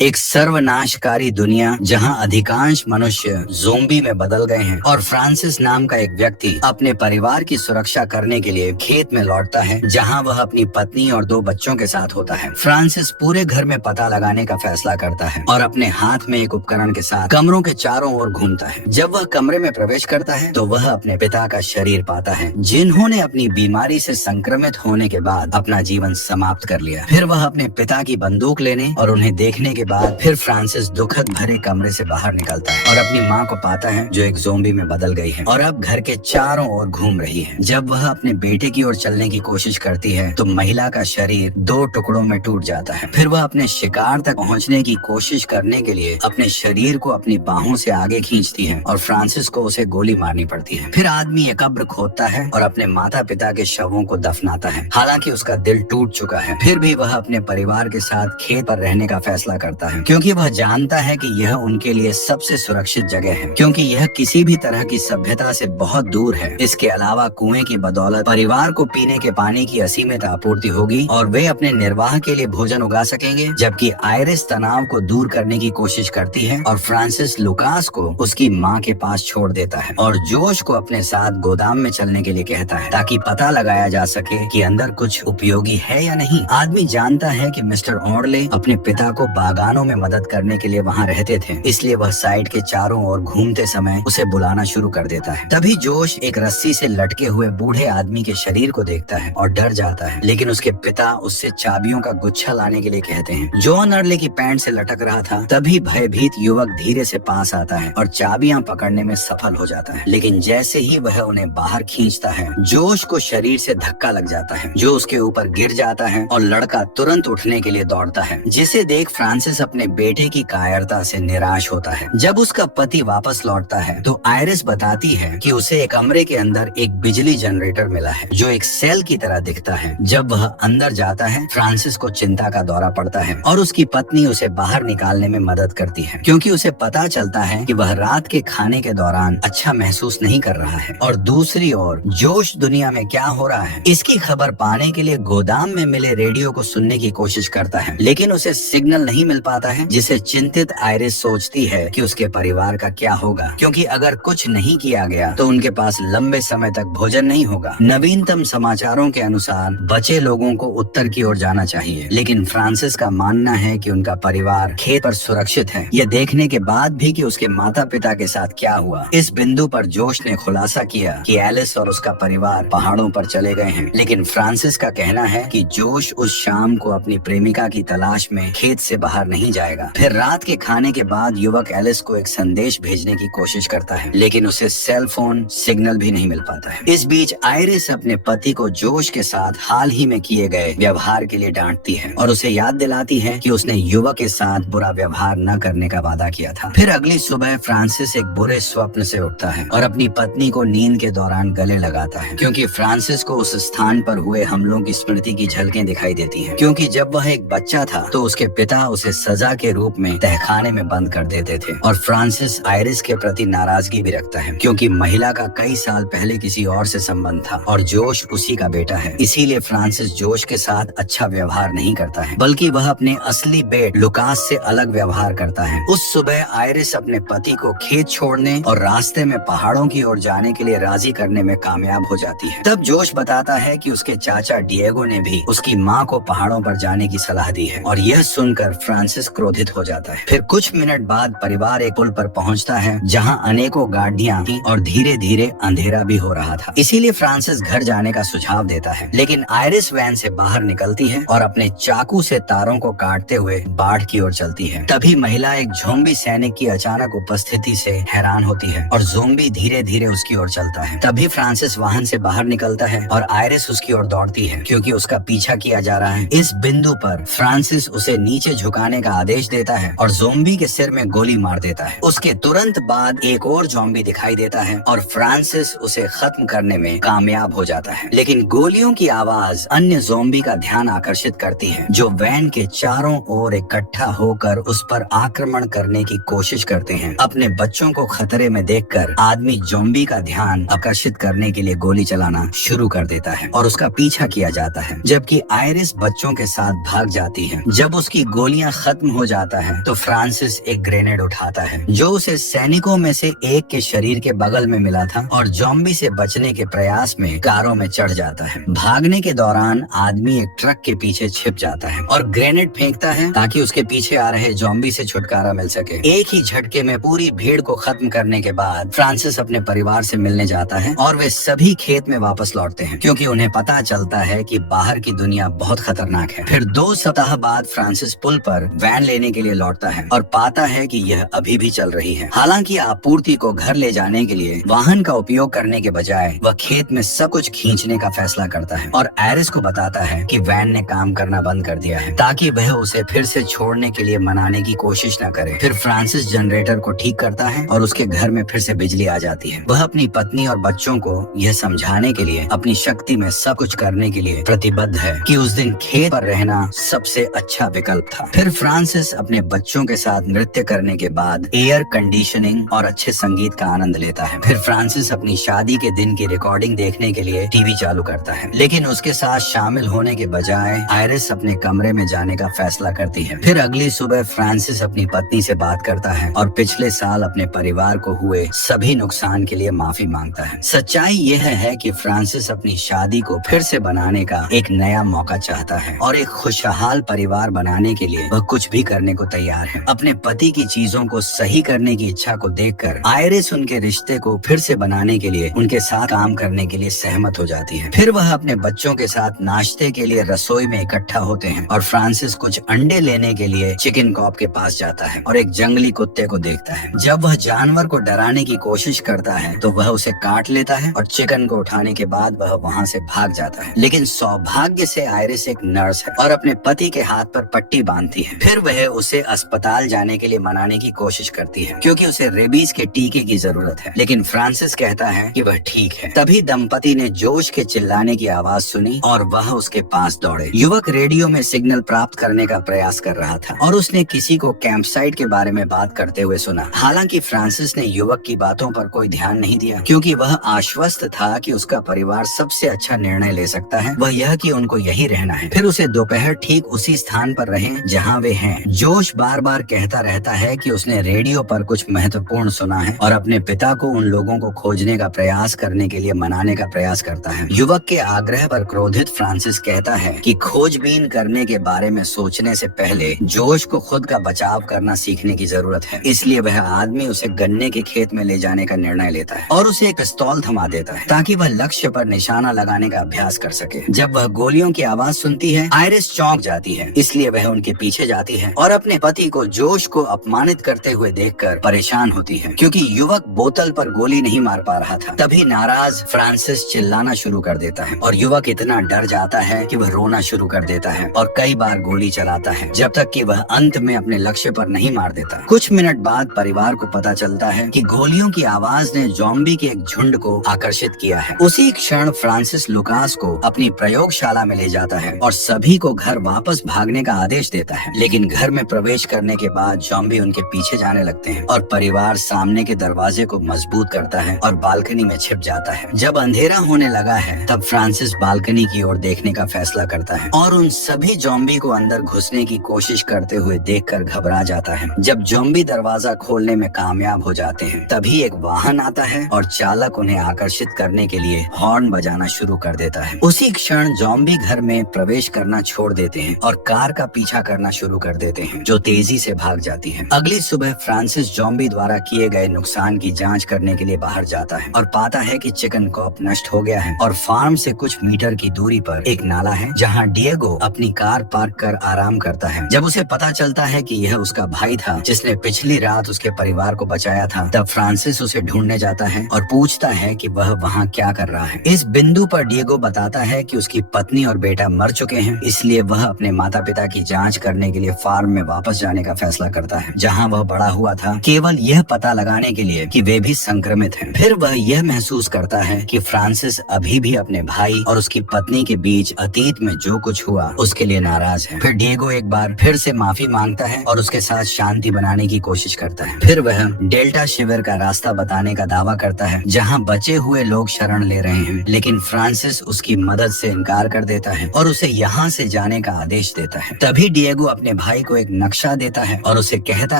एक सर्वनाशकारी दुनिया जहां अधिकांश मनुष्य ज़ोंबी में बदल गए हैं और फ्रांसिस नाम का एक व्यक्ति अपने परिवार की सुरक्षा करने के लिए खेत में लौटता है, जहां वह अपनी पत्नी और 2 बच्चों के साथ होता है। फ्रांसिस पूरे घर में पता लगाने का फैसला करता है और अपने हाथ में एक उपकरण के साथ कमरों के चारों ओर घूमता है। जब वह कमरे में प्रवेश करता है तो वह अपने पिता का शरीर पाता है, जिन्होंने अपनी बीमारी से संक्रमित होने के बाद अपना जीवन समाप्त कर लिया। फिर वह अपने पिता की बंदूक लेने और उन्हें देखने के बाद फिर फ्रांसिस दुखद भरे कमरे से बाहर निकलता है और अपनी माँ को पाता है जो एक ज़ोंबी में बदल गई है और अब घर के चारों ओर घूम रही है। जब वह अपने बेटे की ओर चलने की कोशिश करती है तो महिला का शरीर 2 टुकड़ों में टूट जाता है। फिर वह अपने शिकार तक पहुँचने की कोशिश करने के लिए अपने शरीर को अपनी बाहों से आगे खींचती है और फ्रांसिस को उसे गोली मारनी पड़ती है। फिर आदमी एक कब्र खोदता है और अपने माता पिता के शवों को दफनाता है। हालांकि उसका दिल टूट चुका है, फिर भी वह अपने परिवार के साथ खेत पर रहने का फैसला करता है, क्योंकि वह जानता है कि यह उनके लिए सबसे सुरक्षित जगह है, क्योंकि यह किसी भी तरह की सभ्यता से बहुत दूर है। इसके अलावा कुएं की बदौलत परिवार को पीने के पानी की असीमित आपूर्ति होगी और वे अपने निर्वाह के लिए भोजन उगा सकेंगे। जबकि आयरिस तनाव को दूर करने की कोशिश करती है और फ्रांसिस लुकास को उसकी माँ के पास छोड़ देता है और जोश को अपने साथ गोदाम में चलने के लिए कहता है, ताकि पता लगाया जा सके कि अंदर कुछ उपयोगी है या नहीं। आदमी जानता है कि मिस्टर ऑर्ले अपने पिता को बागानों में मदद करने के लिए वहाँ रहते थे, इसलिए वह साइड के चारों ओर घूमते समय उसे बुलाना शुरू कर देता है। तभी जोश एक रस्सी से लटके हुए बूढ़े आदमी के शरीर को देखता है और डर जाता है, लेकिन उसके पिता उससे चाबियों का गुच्छा लाने के लिए कहते हैं। जॉन अर्ले की पैंट से लटक रहा था, तभी भयभीत युवक धीरे से पास आता है और चाबियां पकड़ने में सफल हो जाता है, लेकिन जैसे ही वह उन्हें बाहर खींचता है, जोश को शरीर से धक्का लग जाता है जो उसके ऊपर गिर जाता है और लड़का तुरंत उठने के लिए दौड़ता है, जिसे देख फ्रांसिस अपने बेटे की कायरता से निराश होता है। जब उसका पति वापस लौटता है तो आयरिस बताती है कि उसे एक कमरे के अंदर एक बिजली जनरेटर मिला है जो एक सेल की तरह दिखता है। जब वह अंदर जाता है, फ्रांसिस को चिंता का दौरा पड़ता है और उसकी पत्नी उसे बाहर निकालने में मदद करती है, क्योंकि उसे पता चलता है कि वह रात के खाने के दौरान अच्छा महसूस नहीं कर रहा है। और दूसरी ओर जोश दुनिया में क्या हो रहा है इसकी खबर पाने के लिए गोदाम में मिले रेडियो को सुनने की कोशिश करता है, लेकिन उसे सिग्नल नहीं मिल पाता है, जिसे चिंतित आयरिस सोचती है कि उसके परिवार का क्या होगा, क्योंकि अगर कुछ नहीं किया गया तो उनके पास लंबे समय तक भोजन नहीं होगा। नवीनतम समाचारों के अनुसार बचे लोगों को उत्तर की ओर जाना चाहिए, लेकिन फ्रांसिस का मानना है कि उनका परिवार खेत पर सुरक्षित है, यह देखने के बाद भी कि उसके माता पिता के साथ क्या हुआ। इस बिंदु पर जोश ने खुलासा किया कि एलिस और उसका परिवार पहाड़ों पर चले गए हैं, लेकिन फ्रांसिस का कहना है कि जोश उस शाम को अपनी प्रेमिका की तलाश में खेत से बाहर नहीं जाएगा। फिर रात के खाने के बाद युवक एलिस को एक संदेश भेजने की कोशिश करता है, लेकिन उसे सेल फोन सिग्नल भी नहीं मिल पाता है। इस बीच आयरिस अपने पति को जोश के साथ हाल ही में किए गए व्यवहार के लिए डांटती है और उसे याद दिलाती है कि उसने युवक के साथ बुरा व्यवहार न करने का वादा किया था। फिर अगली सुबह फ्रांसिस एक बुरे स्वप्न से उठता है और अपनी पत्नी को नींद के दौरान गले लगाता है, क्योंकि फ्रांसिस को उस स्थान पर हुए हमलों की स्मृति की झलकें दिखाई देती हैं, क्योंकि जब वह एक बच्चा था तो उसके पिता उसे सजा के रूप में तहखाने में बंद कर देते थे। और फ्रांसिस आयरिस के प्रति नाराजगी भी रखता है, क्योंकि महिला का कई साल पहले किसी और से संबंध था और जोश उसी का बेटा है। इसीलिए फ्रांसिस जोश के साथ अच्छा व्यवहार नहीं करता है, बल्कि वह अपने असली बेटे लुकास से अलग व्यवहार करता है। उस सुबह आयरिस अपने पति को खेत छोड़ने और रास्ते में पहाड़ों की ओर जाने के लिए राजी करने में कामयाब हो जाती है। तब जोश बताता है कि उसके चाचा डिएगो ने भी उसकी माँ को पहाड़ों पर जाने की सलाह दी है, और यह सुनकर फ्रांसिस क्रोधित हो जाता है। फिर कुछ मिनट बाद परिवार एक पुल पर पहुंचता है जहां अनेकों गाड़ियां थीं और धीरे धीरे अंधेरा भी हो रहा था। इसीलिए फ्रांसिस घर जाने का सुझाव देता है, लेकिन आयरिस वैन से बाहर निकलती है और अपने चाकू से तारों को काटते हुए बाढ़ की ओर चलती है। तभी महिला एक ज़ोंबी सैनिक की अचानक उपस्थिति से हैरान होती है और ज़ोंबी धीरे धीरे उसकी ओर चलता है। तभी फ्रांसिस वाहन से बाहर निकलता है और आयरिस उसकी ओर दौड़ती है, क्योंकि उसका पीछा किया जा रहा है। इस बिंदु पर फ्रांसिस उसे नीचे झुकाने का आदेश देता है और ज़ोंबी के सिर में गोली मार देता है। उसके तुरंत बाद एक और ज़ोंबी दिखाई देता है और फ्रांसिस उसे खत्म करने में कामयाब हो जाता है, लेकिन गोलियों की आवाज अन्य ज़ोंबी का ध्यान आकर्षित करती है, जो वैन के चारों ओर इकट्ठा होकर उस पर आक्रमण करने की कोशिश करते हैं। अपने बच्चों को खतरे में देखकर आदमी ज़ोंबी का ध्यान आकर्षित करने के लिए गोली चलाना शुरू कर देता है और उसका पीछा किया जाता है, जबकि आयरिस बच्चों के साथ भाग जाती है। जब उसकी गोलियां खत्म हो जाता है तो फ्रांसिस एक ग्रेनेड उठाता है जो उसे सैनिकों में से एक के शरीर के बगल में मिला था और ज़ॉम्बी से बचने के प्रयास में कारों में चढ़ जाता है। भागने के दौरान आदमी एक ट्रक के पीछे छिप जाता है और ग्रेनेड फेंकता है ताकि उसके पीछे आ रहे ज़ॉम्बी से छुटकारा मिल सके। एक ही झटके में पूरी भीड़ को खत्म करने के बाद फ्रांसिस अपने परिवार से मिलने जाता है और वे सभी खेत में वापस लौटते हैं क्योंकि उन्हें पता चलता है कि बाहर की दुनिया बहुत खतरनाक है। फिर 2 सप्ताह बाद फ्रांसिस पुल पर वैन लेने के लिए लौटता है और पाता है कि यह अभी भी चल रही है। हालांकि आपूर्ति को घर ले जाने के लिए वाहन का उपयोग करने के बजाय वह खेत में सब कुछ खींचने का फैसला करता है और आयरिस को बताता है कि वैन ने काम करना बंद कर दिया है ताकि वह उसे फिर से छोड़ने के लिए मनाने की कोशिश न करे। फिर फ्रांसिस जनरेटर को ठीक करता है और उसके घर में फिर से बिजली आ जाती है। वह अपनी पत्नी और बच्चों को यह समझाने के लिए अपनी शक्ति में सब कुछ करने के लिए प्रतिबद्ध है कि उस दिन खेत पर रहना सबसे अच्छा विकल्प था। फिर फ्रांसिस अपने बच्चों के साथ नृत्य करने के बाद एयर कंडीशनिंग और अच्छे संगीत का आनंद लेता है। फिर फ्रांसिस अपनी शादी के दिन की रिकॉर्डिंग देखने के लिए टीवी चालू करता है, लेकिन उसके साथ शामिल होने के बजाय आयरिस अपने कमरे में जाने का फैसला करती है। फिर अगली सुबह फ्रांसिस अपनी पत्नी से बात करता है और पिछले साल अपने परिवार को हुए सभी नुकसान के लिए माफी मांगता है। सच्चाई यह है कि फ्रांसिस अपनी शादी को फिर से बनाने का एक नया मौका चाहता है और एक खुशहाल परिवार बनाने के लिए वह कुछ भी करने को तैयार है। अपने पति की चीजों को सही करने की इच्छा को देखकर आयरिस उनके रिश्ते को फिर से बनाने के लिए उनके साथ काम करने के लिए सहमत हो जाती है। फिर वह अपने बच्चों के साथ नाश्ते के लिए रसोई में इकट्ठा होते हैं और फ्रांसिस कुछ अंडे लेने के लिए चिकन कॉप के पास जाता है और एक जंगली कुत्ते को देखता है। जब वह जानवर को डराने की कोशिश करता है तो वह उसे काट लेता है और चिकन को उठाने के बाद वह वहाँ से भाग जाता है। लेकिन सौभाग्य से आयरिस एक नर्स है और अपने पति के हाथ पर पट्टी बांधती है। फिर वह उसे अस्पताल जाने के लिए मनाने की कोशिश करती है क्योंकि उसे रेबीज के टीके की जरूरत है, लेकिन फ्रांसिस कहता है कि वह ठीक है। तभी दंपति ने जोश के चिल्लाने की आवाज सुनी और वह उसके पास दौड़े। युवक रेडियो में सिग्नल प्राप्त करने का प्रयास कर रहा था और उसने किसी को कैंपसाइट के बारे में बात करते हुए सुना। हालांकि फ्रांसिस ने युवक की बातों पर कोई ध्यान नहीं दिया क्योंकि वह आश्वस्त था कि उसका परिवार सबसे अच्छा निर्णय ले सकता है, वह यह कि उनको यही रहना है। फिर उसे दोपहर ठीक उसी स्थान पर रहे जहाँ वे हैं। जोश बार बार कहता रहता है कि उसने रेडियो पर कुछ महत्वपूर्ण सुना है और अपने पिता को उन लोगों को खोजने का प्रयास करने के लिए मनाने का प्रयास करता है। युवक के आग्रह पर क्रोधित फ्रांसिस कहता है कि खोजबीन करने के बारे में सोचने से पहले जोश को खुद का बचाव करना सीखने की जरूरत है। इसलिए वह आदमी उसे गन्ने के खेत में ले जाने का निर्णय लेता है और उसे एक पिस्तौल थमा देता है ताकि वह लक्ष्य पर निशाना लगाने का अभ्यास कर सके। जब वह गोलियों की आवाज सुनती है आयरिस चौंक जाती है, इसलिए वह उनके पीछे जाती है और अपने पति को जोश को अपमानित करते हुए देखकर परेशान होती है क्योंकि युवक बोतल पर गोली नहीं मार पा रहा था। तभी नाराज फ्रांसिस चिल्लाना शुरू कर देता है और युवक इतना डर जाता है कि वह रोना शुरू कर देता है और कई बार गोली चलाता है जब तक कि वह अंत में अपने लक्ष्य पर नहीं मार देता। कुछ मिनट बाद परिवार को पता चलता है कि गोलियों की आवाज ने ज़ॉम्बी के एक झुंड को आकर्षित किया है। उसी क्षण फ्रांसिस लुकास को अपनी प्रयोगशाला में ले जाता है और सभी को घर वापस भागने का आदेश देता है, लेकिन घर में प्रवेश करने के बाद ज़ॉम्बी उनके पीछे जाने लगते हैं और परिवार सामने के दरवाजे को मजबूत करता है और बालकनी में छिप जाता है। जब अंधेरा होने लगा है तब फ्रांसिस बालकनी की ओर देखने का फैसला करता है और उन सभी ज़ॉम्बी को अंदर घुसने की कोशिश करते हुए देखकर घबरा जाता है। जब ज़ॉम्बी दरवाजा खोलने में कामयाब हो जाते हैं तभी एक वाहन आता है और चालक उन्हें आकर्षित करने के लिए हॉर्न बजाना शुरू कर देता है। उसी क्षण ज़ॉम्बी घर में प्रवेश करना छोड़ देते हैं और कार का पीछा करना शुरू कर देते हैं जो तेजी से भाग जाती है। अगली सुबह फ्रांसिस ज़ॉम्बी द्वारा किए गए नुकसान की जांच करने के लिए बाहर जाता है और पाता है कि चिकन कॉप नष्ट हो गया है और फार्म से कुछ मीटर की दूरी पर एक नाला है जहाँ डिएगो अपनी कार पार्क कर आराम करता है। जब उसे पता चलता है कि यह उसका भाई था जिसने पिछली रात उसके परिवार को बचाया था, तब फ्रांसिस उसे ढूंढने जाता है और पूछता है कि वह वहाँ क्या कर रहा है। इस बिंदु पर डिएगो बताता है कि उसकी पत्नी और बेटा मर चुके हैं, इसलिए वह अपने माता पिता की जांच करने के लिए फार्म में वापस जाने का फैसला करता है जहाँ वह बड़ा हुआ था, केवल यह पता लगाने के लिए कि वे भी संक्रमित हैं। फिर वह यह महसूस करता है कि फ्रांसिस अभी भी अपने भाई और उसकी पत्नी के बीच अतीत में जो कुछ हुआ उसके लिए नाराज है। फिर डिएगो एक बार फिर से माफी मांगता है और उसके साथ शांति बनाने की कोशिश करता है। फिर वह डेल्टा शिविर का रास्ता बताने का दावा करता है जहाँ बचे हुए लोग शरण ले रहे हैं, लेकिन फ्रांसिस उसकी मदद से इनकार कर देता है और उसे यहाँ से जाने का आदेश देता है। तभी डिएगो अपने भाई को एक नक्शा देता है और उसे कहता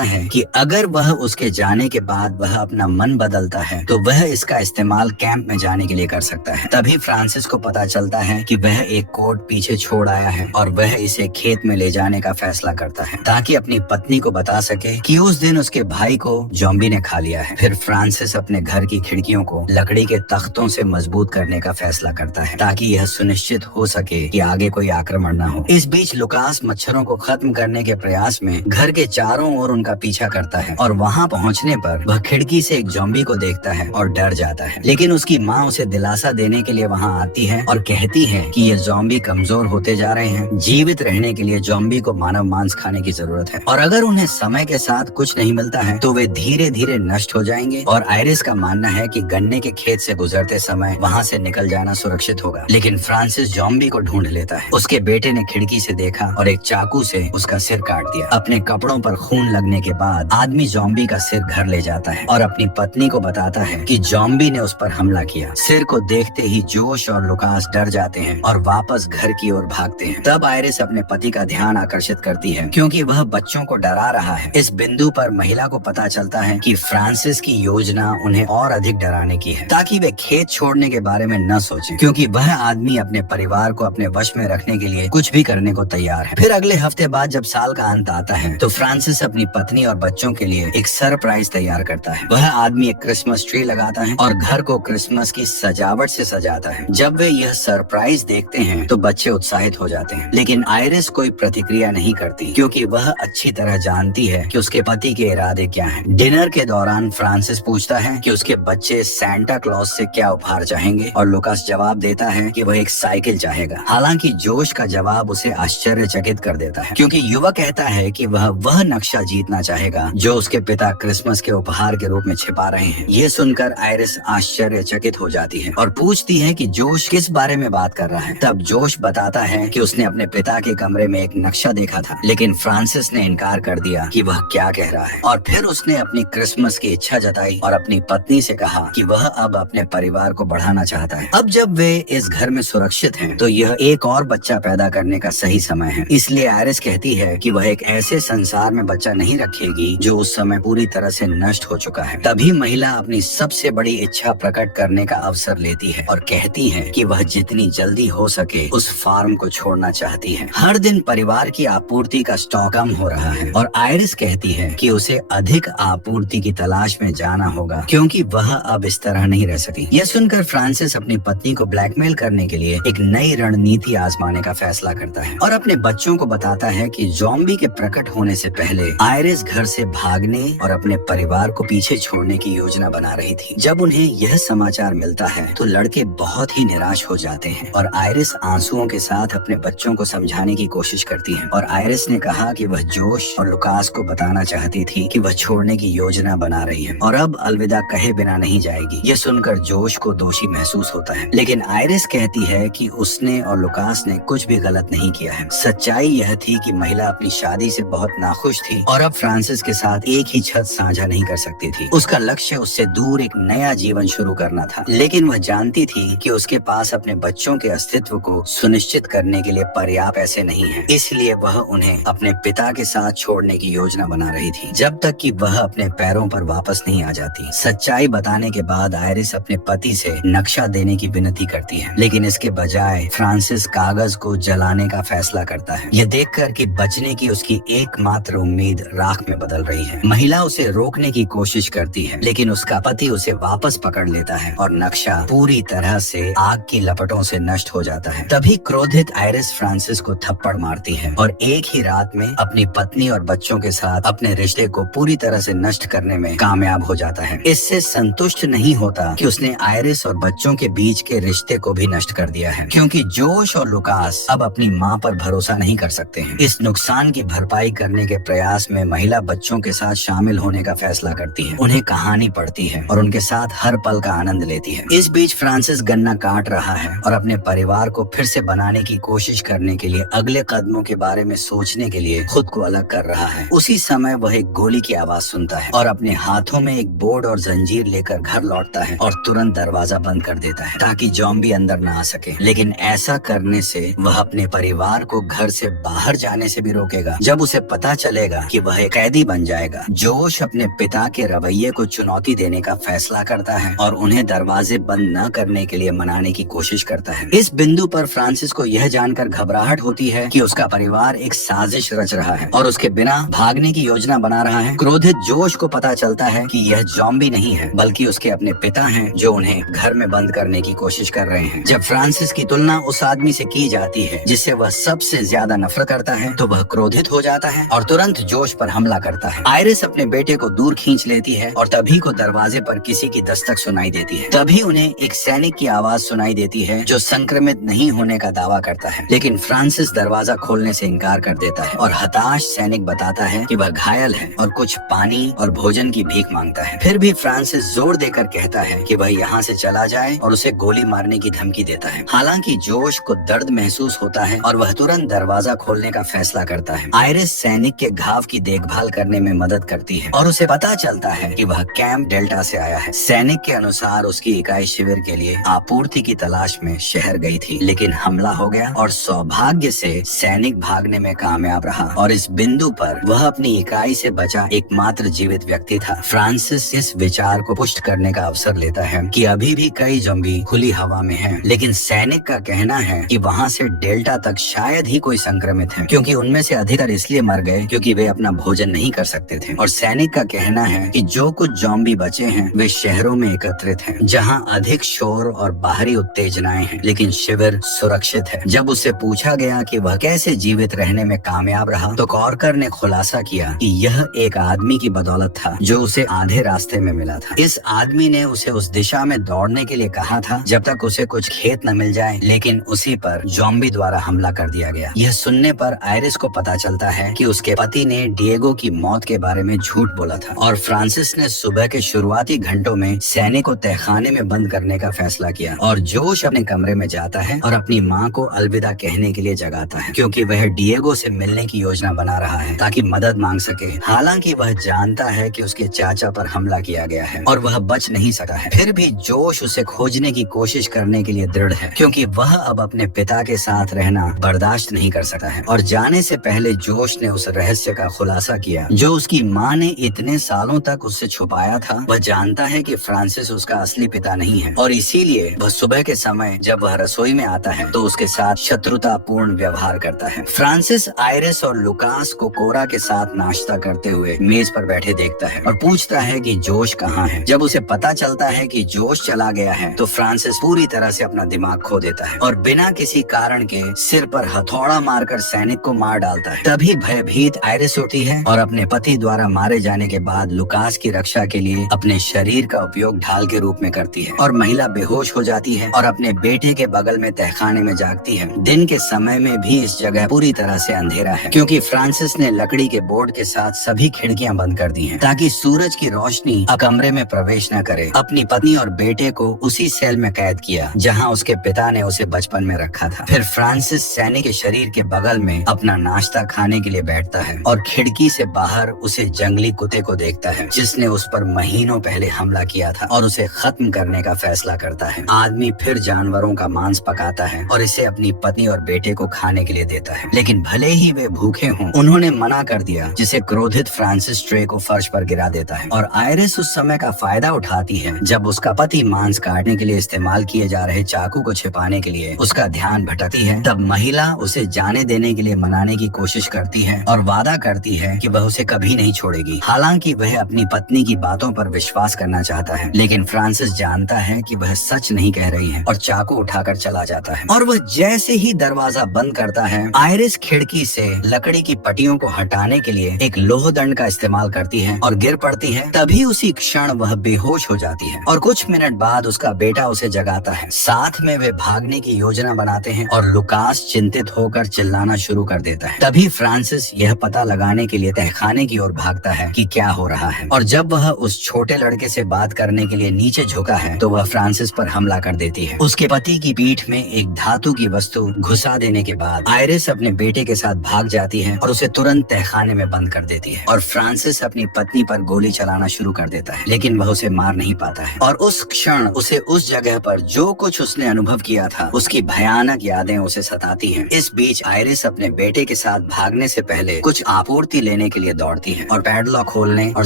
है कि अगर वह उसके जाने के बाद वह अपना मन बदलता है तो वह इसका इस्तेमाल कैंप में जाने के लिए कर सकता है। तभी फ्रांसिस को पता चलता है कि वह एक कोट पीछे छोड़ आया है और वह इसे खेत में ले जाने का फैसला करता है ताकि अपनी पत्नी को बता सके कि उस दिन उसके भाई को ज़ॉम्बी ने खा लिया है। फिर फ्रांसिस अपने घर की खिड़कियों को लकड़ी के तख्तों से मजबूत करने का फैसला करता है ताकि यह सुनिश्चित हो सके कि आगे कोई आक्रमण न हो। इस बीच लुकास मच्छरों को खत्म करने के प्रयास में घर के चारों ओर उनका पीछा करता है और वहाँ पहुँचने पर वह खिड़की से एक ज़ॉम्बी को देखता है और डर जाता है। लेकिन उसकी माँ उसे दिलासा देने के लिए वहाँ आती है और कहती है कि ये ज़ॉम्बी कमजोर होते जा रहे हैं। जीवित रहने के लिए ज़ॉम्बी को मानव मांस खाने की जरूरत है और अगर उन्हें समय के साथ कुछ नहीं मिलता है तो वे धीरे धीरे नष्ट हो जाएंगे। और आयरिस का मानना है कि गन्ने के खेत से गुजरते समय वहाँ से निकल जाना सुरक्षित होगा। लेकिन फ्रांसिस ज़ॉम्बी को ढूंढ लेता है। उसके बेटे ने खिड़की से देखा और एक चाकू से उसका सिर काट दिया। अपने कपड़ों पर खून लगने के बाद आदमी ज़ॉम्बी का सिर घर ले जाता है और अपनी पत्नी को बताता है कि ज़ॉम्बी ने उस पर हमला किया। सिर को देखते ही जोश और लुकास डर जाते हैं और वापस घर की ओर भागते हैं। तब आयरिस अपने पति का ध्यान आकर्षित करती है क्योंकि वह बच्चों को डरा रहा है। इस बिंदु पर महिला को पता चलता है कि फ्रांसिस की योजना उन्हें और अधिक डराने की है ताकि वे खेत छोड़ने के बारे में न सोचें, क्योंकि वह आदमी अपने परिवार को अपने वश में रखने के लिए कुछ भी करने को तैयार है। फिर अगले हफ्ते बाद जब साल का अंत आता है तो फ्रांसिस अपनी पत्नी और बच्चों के लिए एक सरप्राइज तैयार करता है। वह आदमी एक क्रिसमस ट्री लगाता है और घर को क्रिसमस की सजावट से सजाता है। जब वे यह सरप्राइज देखते हैं तो बच्चे उत्साहित हो जाते हैं, लेकिन आयरिस कोई प्रतिक्रिया नहीं करती क्योंकि वह अच्छी तरह जानती है कि उसके पति के इरादे क्या हैं। डिनर के दौरान फ्रांसिस पूछता है कि उसके बच्चे सैंटा क्लॉज से क्या उपहार चाहेंगे और लुकास जवाब देता है कि वह एक साइकिल चाहेगा। हालांकि जोश का जवाब उसे आश्चर्यचकित कर देता है क्योंकि युवक कहता है कि वह नक्शा जीतना चाहेगा जो उसके पिता क्रिसमस के उपहार के रूप में छिपा रहे हैं। ये सुनकर आयरिस आश्चर्यचकित हो जाती है और पूछती है कि जोश किस बारे में बात कर रहा है। तब जोश बताता है कि उसने अपने पिता के कमरे में एक नक्शा देखा था, लेकिन फ्रांसिस ने इनकार कर दिया कि वह क्या कह रहा है। और फिर उसने अपनी क्रिसमस की इच्छा जताई और अपनी पत्नी से कहा कि वह अब अपने परिवार को बढ़ाना चाहता है। अब जब वे इस घर में सुरक्षित हैं, तो यह एक और बच्चा पैदा करने का सही समय है। इसलिए आयरिस कहती है कि वह एक ऐसे संसार में बच्चा नहीं रखेगी जो उस समय पूरी तरह से नष्ट हो चुका है। तभी महिला अपनी सबसे बड़ी इच्छा प्रकट करने का अवसर लेती है और कहती है कि वह जितनी जल्दी हो सके उस फार्म को छोड़ना चाहती है। हर दिन परिवार की आपूर्ति का स्टॉक कम हो रहा है और आयरिस कहती है कि उसे अधिक आपूर्ति की तलाश में जाना होगा क्योंकि वह अब इस तरह नहीं रह सकती। यह सुनकर फ्रांसिस अपनी पत्नी को ब्लैकमेल करने के लिए एक नई रणनीति आजमाने का फैसला करता है और अपने बच्चों को बताता है कि ज़ॉम्बी के प्रकट होने से पहले आयरिस घर से भागने और अपने परिवार को पीछे छोड़ने की योजना बना रही थी। जब उन्हें यह समाचार मिलता है तो लड़के बहुत ही निराश हो जाते हैं और आयरिस आंसुओं के साथ अपने बच्चों को समझाने की कोशिश करती है। और आयरिस ने कहा कि वह जोश और लुकास को बताना चाहती थी कि वह छोड़ने की योजना बना रही है और अब अलविदा कहे बिना नहीं जाएगी। यह सुनकर जोश को दोषी महसूस होता है, लेकिन आयरिस कहती है कि उसने और लुकास ने कुछ भी गलत नहीं किया है। सच्चाई यह थी कि महिला अपनी शादी से बहुत नाखुश थी और अब फ्रांसिस के साथ एक ही छत साझा नहीं कर सकती थी। उसका लक्ष्य उससे दूर एक नया जीवन शुरू करना था, लेकिन वह जानती थी कि उसके पास अपने बच्चों के अस्तित्व को सुनिश्चित करने के लिए पर्याप्त पैसे नहीं है। इसलिए वह उन्हें अपने पिता के साथ छोड़ने की योजना बना रही थी जब तक कि वह अपने पैरों पर वापस नहीं आ जाती। सच्चाई बताने के बाद आयरिस अपने पति से नक्शा देने की विनती करती है, लेकिन इसके बजाय फ्रांसिस कागज को जलाने का फैसला करता है, यह देखकर कि बचने की उसकी एकमात्र उम्मीद राख में बदल रही है। महिला उसे रोकने की कोशिश करती है, लेकिन उसका पति उसे वापस पकड़ लेता है और नक्शा पूरी तरह से आग की लपटों से नष्ट हो जाता है। तभी क्रोधित आयरिस फ्रांसिस को थप्पड़ मारती है और एक ही रात में अपनी पत्नी और बच्चों के साथ अपने रिश्ते को पूरी तरह से नष्ट करने में कामयाब हो जाता है। इससे संतुष्ट नहीं होता कि उसने आयरिस और बच्चों के बीच के रिश्ते को भी नष्ट कर दिया है, क्योंकि जोश और लुकास अब अपनी माँ पर भरोसा नहीं कर सकते हैं। इस नुकसान की भरपाई करने के प्रयास में महिला बच्चों के साथ शामिल होने का फैसला करती है, उन्हें कहानी पढ़ती है और उनके साथ हर पल का आनंद लेती है। इस बीच फ्रांसिस गन्ना काट रहा है और अपने परिवार को फिर से बनाने की कोशिश करने के लिए अगले कदमों के बारे में सोचने के लिए खुद को अलग कर रहा है। उसी समय वह एक गोली की आवाज सुनता है और अपने हाथों में एक बोर्ड और जंजीर लेकर घर लौटता है और तुरंत दरवाजा बंद कर देता है ताकि ज़ॉम्बी अंदर न आ सके। लेकिन ऐसा करने से वह अपने परिवार को घर से बाहर जाने से से भी रोकेगा। जब उसे पता चलेगा कि वह एक कैदी बन जाएगा, जोश अपने पिता के रवैये को चुनौती देने का फैसला करता है और उन्हें दरवाजे बंद न करने के लिए मनाने की कोशिश करता है। इस बिंदु पर फ्रांसिस को यह जानकर घबराहट होती है कि उसका परिवार एक साजिश रच रहा है और उसके बिना भागने की योजना बना रहा है। क्रोधित जोश को पता चलता है कि यह ज़ॉम्बी नहीं है, बल्कि उसके अपने पिता हैं जो उन्हें घर में बंद करने की कोशिश कर रहे हैं। जब फ्रांसिस की तुलना उस आदमी से की जाती है जिससे वह सबसे ज्यादा नफरत करता है, तो वह क्रोधित हो जाता है और तुरंत जोश पर हमला करता है। आयरिस अपने बेटे को दूर खींच लेती है और तभी को दरवाजे पर किसी की दस्तक सुनाई देती है। तभी उन्हें एक सैनिक की आवाज सुनाई देती है जो संक्रमित नहीं होने का दावा करता है, लेकिन फ्रांसिस दरवाजा खोलने से इनकार कर देता है और हताश सैनिक बताता है कि वह घायल है और कुछ पानी और भोजन की भीख मांगता है। फिर भी फ्रांसिस जोर देकर कहता है कि वह यहाँ से चला जाए और उसे गोली मारने की धमकी देता है। हालांकि जोश को दर्द महसूस होता है और वह तुरंत दरवाजा खोलने का फैसला करता है। आयरिस सैनिक के घाव की देखभाल करने में मदद करती है और उसे पता चलता है कि वह कैंप डेल्टा से आया है। सैनिक के अनुसार उसकी इकाई शिविर के लिए आपूर्ति की तलाश में शहर गई थी, लेकिन हमला हो गया और सौभाग्य से सैनिक भागने में कामयाब रहा और इस बिंदु पर वह अपनी इकाई से बचा एकमात्र जीवित व्यक्ति था। फ्रांसिस इस विचार को पुष्ट करने का अवसर लेता है कि अभी भी कई ज़ॉम्बी खुली हवा में हैं, लेकिन सैनिक का कहना है कि वहां से डेल्टा तक शायद ही कोई संक्रमित है, क्योंकि उनमें से अधिकतर इसलिए मर गए क्योंकि वे अपना भोजन नहीं कर सकते थे। और सैनिक का कहना है कि जो कुछ ज़ॉम्बी बचे हैं वे शहरों में एकत्रित हैं, जहां अधिक शोर और बाहरी उत्तेजनाएं हैं, लेकिन शिविर सुरक्षित है। जब उससे पूछा गया कि वह कैसे जीवित रहने में कामयाब रहा, तो कॉर्कर ने खुलासा किया कि यह एक आदमी की बदौलत था जो उसे आधे रास्ते में मिला था। इस आदमी ने उसे उस दिशा में दौड़ने के लिए कहा था जब तक उसे कुछ खेत न मिल जाए, लेकिन उसी पर ज़ॉम्बी द्वारा हमला कर दिया गया। यह सुनने पर आयरिस को पता चलता है कि उसके पति ने डिएगो की मौत के बारे में झूठ बोला था और फ्रांसिस ने सुबह के शुरुआती घंटों में सैनिक को तहखाने में बंद करने का फैसला किया। और जोश अपने कमरे में जाता है और अपनी माँ को अलविदा कहने के लिए जगाता है, क्योंकि वह डिएगो से मिलने की योजना बना रहा है ताकि मदद मांग सके। हालांकि वह जानता है कि उसके चाचा पर हमला किया गया है और वह बच नहीं सका है, फिर भी जोश उसे खोजने की कोशिश करने के लिए दृढ़ है, क्योंकि वह अब अपने पिता के साथ रहना बर्दाश्त नहीं कर सकता है। और जाने से पहले जोश ने उस रहस्य का खुलासा किया जो उसकी माँ ने इतने सालों तक उससे छुपाया था। वह जानता है कि फ्रांसिस उसका असली पिता नहीं है और इसीलिए वह सुबह के समय जब वह रसोई में आता है तो उसके साथ शत्रुतापूर्ण व्यवहार करता है। फ्रांसिस आयरिस और लुकास को कोरा के साथ नाश्ता करते हुए मेज पर बैठे देखता है और पूछता है कि जोश कहाँ है। जब उसे पता चलता है कि जोश चला गया है तो फ्रांसिस पूरी तरह से अपना दिमाग खो देता है और बिना किसी कारण के सिर पर हथौड़ा मारकर सैनिक को मार डालता है। तभी भयभीत आयरिस उठती है और अपने पति द्वारा मारे जाने के बाद लुकास की रक्षा के लिए अपने शरीर का उपयोग ढाल के रूप में करती है और महिला बेहोश हो जाती है और अपने बेटे के बगल में तहखाने में जागती है। दिन के समय में भी इस जगह पूरी तरह से अंधेरा है, क्योंकि फ्रांसिस ने लकड़ी के बोर्ड के साथ सभी खिड़कियां बंद कर दी हैं ताकि सूरज की रोशनी कमरे में प्रवेश न करे। अपनी पत्नी और बेटे को उसी सेल में कैद किया जहां उसके पिता ने उसे बचपन में रखा था। फिर फ्रांसिस सैनिक के शरीर के बगल में अपना नाश्ता खाने के लिए बैठता है और खिड़की से बाहर उसे जंगली कुत्ते को देखता है जिसने उस पर महीनों पहले हमला किया था और उसे खत्म करने का फैसला करता है। आदमी फिर जानवरों का मांस पकाता है और इसे अपनी पत्नी और बेटे को खाने के लिए देता है, लेकिन भले ही वे भूखे हों उन्होंने मना कर दिया, जिसे क्रोधित फ्रांसिस ट्रे को फर्श पर गिरा देता है। और आयरिस उस समय का फायदा उठाती है जब उसका पति मांस काटने के लिए इस्तेमाल किए जा रहे चाकू को छिपाने के लिए उसका ध्यान भटकती है। तब महिला उसे जाने देने के लिए मनाने की कोशिश करती है और वादा करती है कि वह उसे कभी नहीं छोड़ेगी। हालांकि वह अपनी पत्नी की बातों पर विश्वास करना चाहता है, लेकिन फ्रांसिस जानता है कि वह सच नहीं कह रही है और चाकू उठाकर चला जाता है। और वह जैसे ही दरवाजा बंद करता है, आयरिस खिड़की से लकड़ी की पट्टियों को हटाने के लिए एक लोह दंड का इस्तेमाल करती है और गिर पड़ती है। तभी उसी क्षण वह बेहोश हो जाती है और कुछ मिनट बाद उसका बेटा उसे जगाता है। साथ में वे भागने की योजना बनाते हैं और लुकास चिंतित होकर चिल्लाना शुरू कर देता है। तभी फ्रांसिस यह पता लगाने के लिए तहखाने की ओर भागता है कि क्या हो रहा है और जब वह उस छोटे लड़के से बात करने के लिए नीचे झुका है तो वह फ्रांसिस पर हमला कर देती है। उसके पति की पीठ में एक धातु की वस्तु घुसा देने के बाद आयरिस अपने बेटे के साथ भाग जाती है और उसे तुरंत तहखाने में बंद कर देती है। और फ्रांसिस अपनी पत्नी पर गोली चलाना शुरू कर देता है, लेकिन वह उसे मार नहीं पाता है और उस क्षण उसे उस जगह पर जो कुछ उसने अनुभव किया था उसकी भयानक यादें उसे सताती हैं। इस बीच आयरिस अपने बेटे के साथ भागने से पहले कुछ आपूर्ति लेने के लिए दौड़ती है और पैडलॉक खोलने और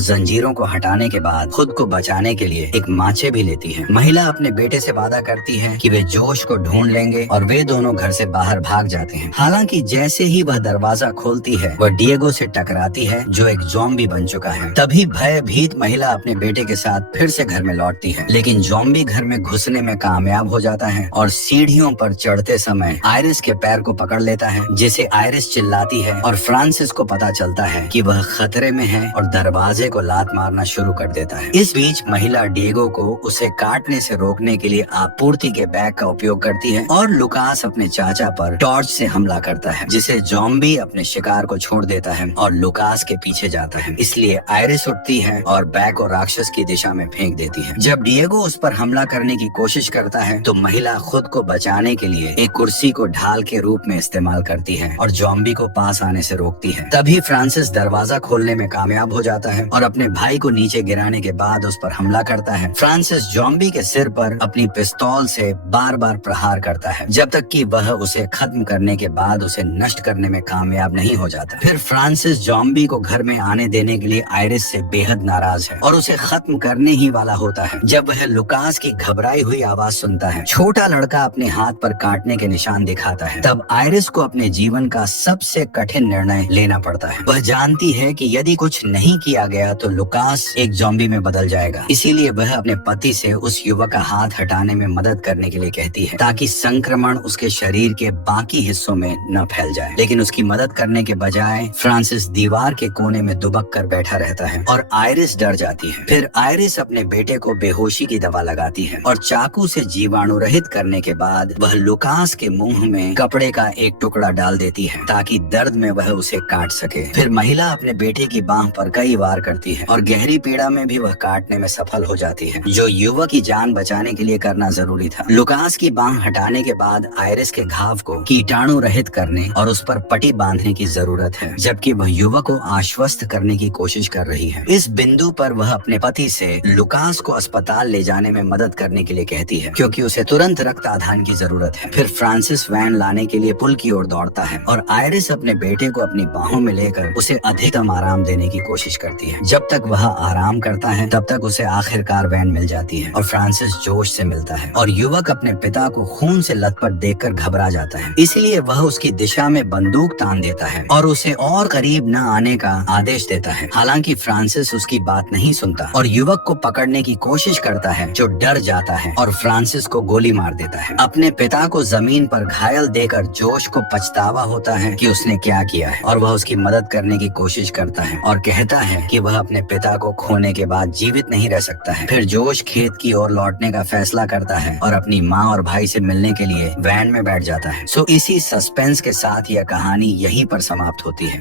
जंजीरों को हटाने के बाद खुद को बचाने के लिए एक माचे भी लेती है। महिला अपने बेटे से वादा करती है कि वे जोश को ढूंढ लेंगे और वे दोनों घर से बाहर भाग जाते हैं। हालांकि जैसे ही वह दरवाजा खोलती है वह डिएगो से टकराती है जो एक ज़ॉम्बी बन चुका है। तभी भयभीत महिला अपने बेटे के साथ फिर से घर में लौटती है, लेकिन ज़ॉम्बी घर में घुसने में कामयाब हो जाता है और सीढ़ियों पर चढ़ते समय आयरिस के पैर को पकड़ लेता है, जिसे आयरिस चिल्लाती है और फ्रांसिस को पता चलता है कि वह खतरे में है और दरवाजे को लात मारना शुरू कर देता है। इस बीच महिला डिएगो को उसे काटने से रोकने के लिए आपूर्ति के बैग का उपयोग करती है और लुकास अपने चाचा पर टॉर्च से हमला करता है, जिसे ज़ॉम्बी अपने शिकार को छोड़ देता है और लुकास के पीछे जाता है। इसलिए आयरिस उठती है और बैग को राक्षस की दिशा में फेंक देती है। जब डिएगो उस पर हमला करने की कोशिश करता है तो महिला खुद को बचाने के लिए एक कुर्सी को ढाल के रूप में इस्तेमाल करती है और ज़ॉम्बी को पास आने से रोकती है। तभी फ्रांसिस दरवाजा खोलने में कामयाब हो जाता है और अपने भाई को नीचे गिराने के बाद उस पर हमला करता है। फ्रांसिस ज़ॉम्बी के सिर पर अपनी पिस्तौल से बार बार प्रहार करता है जब तक कि वह उसे खत्म करने के बाद उसे नष्ट करने में कामयाब नहीं हो जाता। फिर फ्रांसिस ज़ॉम्बी को घर में आने देने के लिए आयरिस से बेहद नाराज है और उसे खत्म करने ही वाला होता है जब वह लुकास की घबराई हुई आवाज सुनता है। छोटा लड़का अपने हाथ पर काटने के निशान दिखाता है। तब आयरिस को अपने जीवन का सबसे कठिन निर्णय लेना पड़ता है। वह जानती है कि यदि कुछ नहीं किया गया तो लुकास एक ज़ॉम्बी में बदल जाएगा। इसीलिए वह अपने पति से उस युवक का हाथ हटाने में मदद करने के लिए कहती है ताकि संक्रमण उसके शरीर के बाकी हिस्सों में न फैल जाए। लेकिन उसकी मदद करने के बजाय फ्रांसिस दीवार के कोने में दुबक कर बैठा रहता है और आयरिस डर जाती है। फिर आयरिस अपने बेटे को बेहोशी की दवा लगाती है और चाकू से जीवाणु रहित करने के बाद वह लुकास के मुंह में कपड़े का एक टुकड़ा डाल देती है ताकि दर्द में वह उसे काट सके। फिर महिला अपने बेटे की बांह पर कई वार करती है और गहरी पीड़ा में भी वह काटने में सफल हो जाती है, जो युवक की जान बचाने के लिए करना जरूरी था। लुकास की बांह हटाने के बाद आयरिस के घाव को कीटाणु रहित करने और उस पर पट्टी बांधने की जरूरत है, जबकि वह युवक को आश्वस्त करने की कोशिश कर रही है। इस बिंदु पर वह अपने पति से लुकास को अस्पताल ले जाने में मदद करने के लिए कहती है क्योंकि उसे तुरंत रक्त आधान की जरूरत है। फिर फ्रांसिस वैन लाने के लिए पुल की ओर दौड़ता है और आयरिस अपने बेटे को अपनी बाहों में लेकर उसे अधिकतम आराम देने की कोशिश करती है। जब तक वह आराम करता है तब तक उसे आखिरकार वैन मिल जाती है और फ्रांसिस जोश से मिलता है और युवक अपने पिता को खून से लथपथ देखकर घबरा जाता है। इसलिए वह उसकी दिशा में बंदूक तान देता है और उसे और करीब न आने का आदेश देता है। हालांकि फ्रांसिस उसकी बात नहीं सुनता और युवक को पकड़ने की कोशिश करता है, जो डर जाता है और फ्रांसिस को गोली मार देता है। अपने पिता को जमीन पर घायल देकर जोश को पछतावा होता है कि उसने क्या किया है और वह उसकी मदद करने की कोशिश करता है और कहता है कि वह अपने पिता को खोने के बाद जीवित नहीं रह सकता है। फिर जोश खेत की ओर लौटने का फैसला करता है और अपनी माँ और भाई से मिलने के लिए वैन में बैठ जाता है। इसी सस्पेंस के साथ यह कहानी यहीं पर समाप्त होती है।